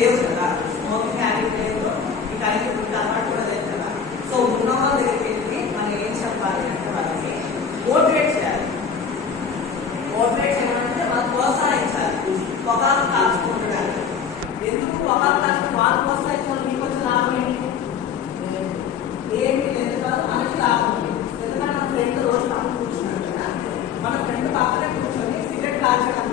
లేవు కదా, smoking habit లేదు, ఈ టైంకి ఫుడ్ అలవాటు కూడా లేదు కదా. సో ఉన్న వాళ్ళ దగ్గరికి వెళ్ళి మనం ఏం చెప్పాలి అంటే వాళ్ళకి మోటివేట్ చేయాలి. మోటివేట్ చేయాలంటే వాళ్ళకి ప్రోత్సహించాలి. పొగాకు కాల్చుకుంటారు, ఎందుకు పొగాకు కాల్చుకుంటే వాళ్ళు ప్రోత్సహించాలి, మీకు వచ్చిన లాభం ఏంటి? ఏమి లేదు కాదు, మనకి లాభం ఉంది. ఎందుకంటే మన ఫ్రెండ్ రోజు పక్కన కూర్చున్నాడు కదా, మన ఫ్రెండ్ పక్కనే కూర్చొని సిగరెట్ కాల్చడం